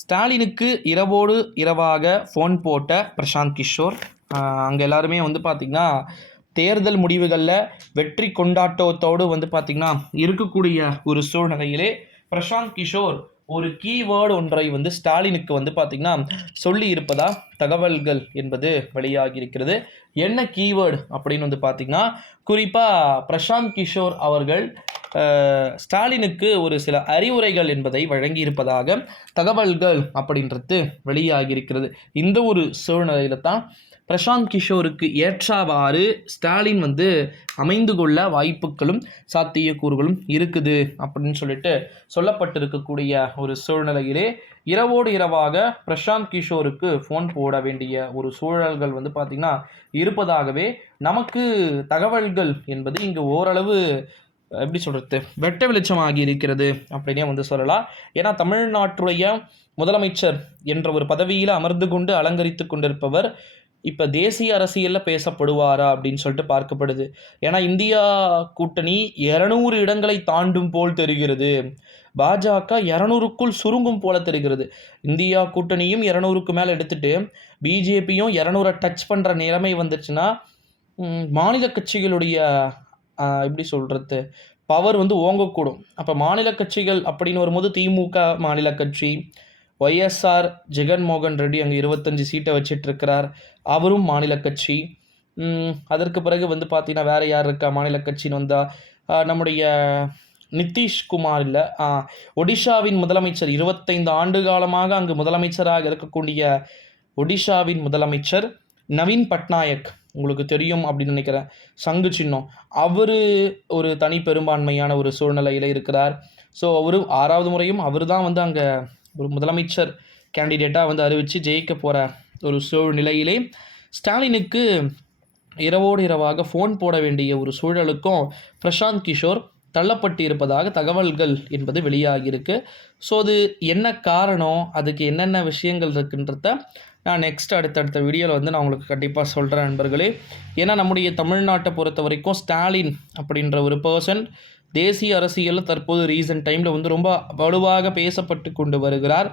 ஸ்டாலினுக்கு இரவோடு இரவாக ஃபோன் போட்ட பிரசாந்த் கிஷோர். அங்கே எல்லாருமே வந்து பார்த்திங்கன்னா தேர்தல் முடிவுகளில் வெற்றி கொண்டாட்டத்தோடு வந்து பார்த்திங்கன்னா இருக்கக்கூடிய ஒரு சூழ்நிலையிலே பிரசாந்த் கிஷோர் ஒரு கீவேர்டு ஒன்றை வந்து ஸ்டாலினுக்கு வந்து பார்த்திங்கன்னா சொல்லி இருப்பதா தகவல்கள் என்பது வெளியாகி இருக்கிறது. என்ன கீவேர்டு அப்படின்னு வந்து பார்த்திங்கன்னா, குறிப்பாக பிரசாந்த் கிஷோர் அவர்கள் ஸ்டாலினுக்கு ஒரு சில அறிவுரைகள் என்பதை வழங்கியிருப்பதாக தகவல்கள் அப்படின்றது வெளியாகியிருக்கிறது. இந்த ஒரு சூழ்நிலையில் தான் பிரசாந்த் கிஷோருக்கு ஏற்றவாறு ஸ்டாலின் வந்து அமைந்து கொள்ள வாய்ப்புகளும் சாத்தியக்கூறுகளும் இருக்குது அப்படின்னு சொல்லிட்டு சொல்லப்பட்டிருக்கக்கூடிய ஒரு சூழ்நிலையிலே இரவோடு இரவாக பிரசாந்த் கிஷோருக்கு ஃபோன் போட வேண்டிய ஒரு சூழல்கள் வந்து பார்த்திங்கன்னா இருப்பதாகவே நமக்கு தகவல்கள் என்பது இங்கே ஓரளவு எப்படி சொல்கிறது வெட்ட வெளிச்சமாகி இருக்கிறது அப்படின்னே வந்து சொல்லலாம். ஏன்னா தமிழ்நாட்டுடைய முதலமைச்சர் என்ற ஒரு பதவியில் அமர்ந்து கொண்டு அலங்கரித்து கொண்டிருப்பவர் இப்போ தேசிய அரசியலில் பேசப்படுவாரா அப்படின்னு சொல்லிட்டு பார்க்கப்படுது. ஏன்னா இந்தியா கூட்டணி 200 இடங்களை தாண்டும் போல் தெரிகிறது. பாஜக 200க்குள் சுருங்கும் போல தெரிகிறது. இந்தியா கூட்டணியும் 200க்கு மேலே எடுத்துட்டு பிஜேபியும் 200 டச் பண்ணுற நிலைமை வந்துச்சுன்னா மாநில கட்சிகளுடைய எப்படி சொல்கிறது பவர் வந்து ஓங்கக்கூடும். அப்போ மாநில கட்சிகள் அப்படின்னு வரும்போது திமுக மாநில கட்சி, ஒய்எஸ்ஆர் ஜெகன்மோகன் ரெட்டி அங்கே 25 சீட்டை வச்சிட்ருக்கிறார், அவரும் மாநில கட்சி. அதற்கு பிறகு வந்து பார்த்திங்கன்னா வேறு யார் இருக்கா மாநில கட்சின்னு வந்தால் நம்முடைய நிதிஷ்குமார் இல்லை ஒடிஷாவின் முதலமைச்சர் 25 ஆண்டு காலமாக அங்கு முதலமைச்சராக இருக்கக்கூடிய ஒடிஷாவின் முதலமைச்சர் நவீன் பட்நாயக் உங்களுக்கு தெரியும் அப்படின்னு நினைக்கிறேன். சங்கு சின்னம் அவர் ஒரு தனி பெரும்பான்மையான ஒரு சூழ்நிலையில் இருக்கிறார். ஸோ அவரு 6வது முறையும் அவர் தான் வந்து அங்கே ஒரு முதலமைச்சர் கேண்டிடேட்டாக வந்து அறிவித்து ஜெயிக்க போகிற ஒரு சூழ்நிலையிலே ஸ்டாலினுக்கு இரவோடு இரவாக ஃபோன் போட வேண்டிய ஒரு சூழலுக்கும் பிரசாந்த் கிஷோர் தள்ளப்பட்டு இருப்பதாக தகவல்கள் என்பது வெளியாகியிருக்கு. ஸோ அது என்ன காரணம், அதுக்கு என்னென்ன விஷயங்கள் இருக்குன்றத நான் நெக்ஸ்ட் அடுத்தடுத்த வீடியோவில் வந்து நான் உங்களுக்கு கண்டிப்பாக சொல்கிறேன் நண்பர்களே. ஏன்னா நம்முடைய தமிழ்நாட்டை பொறுத்த வரைக்கும் ஸ்டாலின் அப்படின்ற ஒரு பர்சன் தேசிய அரசியலில் தற்போது ரீசன்ட் டைமில் வந்து ரொம்ப வலுவாக பேசப்பட்டு கொண்டு வருகிறார்.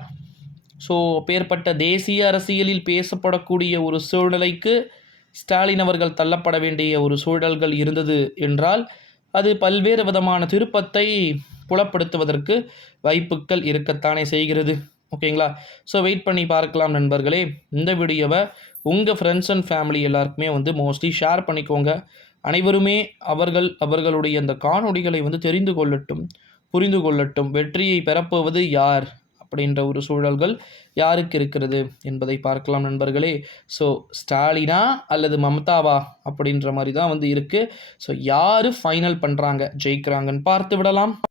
ஸோ அப்பேற்பட்ட தேசிய அரசியலில் பேசப்படக்கூடிய ஒரு சூழ்நிலைக்கு ஸ்டாலின் அவர்கள் தள்ளப்பட வேண்டிய ஒரு சூழல்கள் இருந்தது என்றால் அது பல்வேறு விதமான திருப்பத்தை புலப்படுத்துவதற்கு வாய்ப்புகள் இருக்கத்தானே செய்கிறது. ஓகேங்களா? ஸோ வெயிட் பண்ணி பார்க்கலாம் நண்பர்களே. இந்த வீடியோவை உங்கள் ஃப்ரெண்ட்ஸ் அண்ட் ஃபேமிலி எல்லாருக்குமே வந்து மோஸ்ட்லி ஷேர் பண்ணிக்கோங்க. அனைவருமே அவர்களுடைய அந்த காணொளிகளை வந்து தெரிந்து கொள்ளட்டும், புரிந்து கொள்ளட்டும். வெற்றியை பெறப்போவது யார் அப்படின்ற ஒரு சூழல்கள் யாருக்கு இருக்கிறது என்பதை பார்க்கலாம் நண்பர்களே. ஸோ ஸ்டாலினா அல்லது மம்தாவா அப்படின்ற மாதிரி தான் வந்து இருக்குது. ஸோ யார் ஃபைனல் பண்ணுறாங்க ஜெயிக்கிறாங்கன்னு பார்த்து விடலாம்.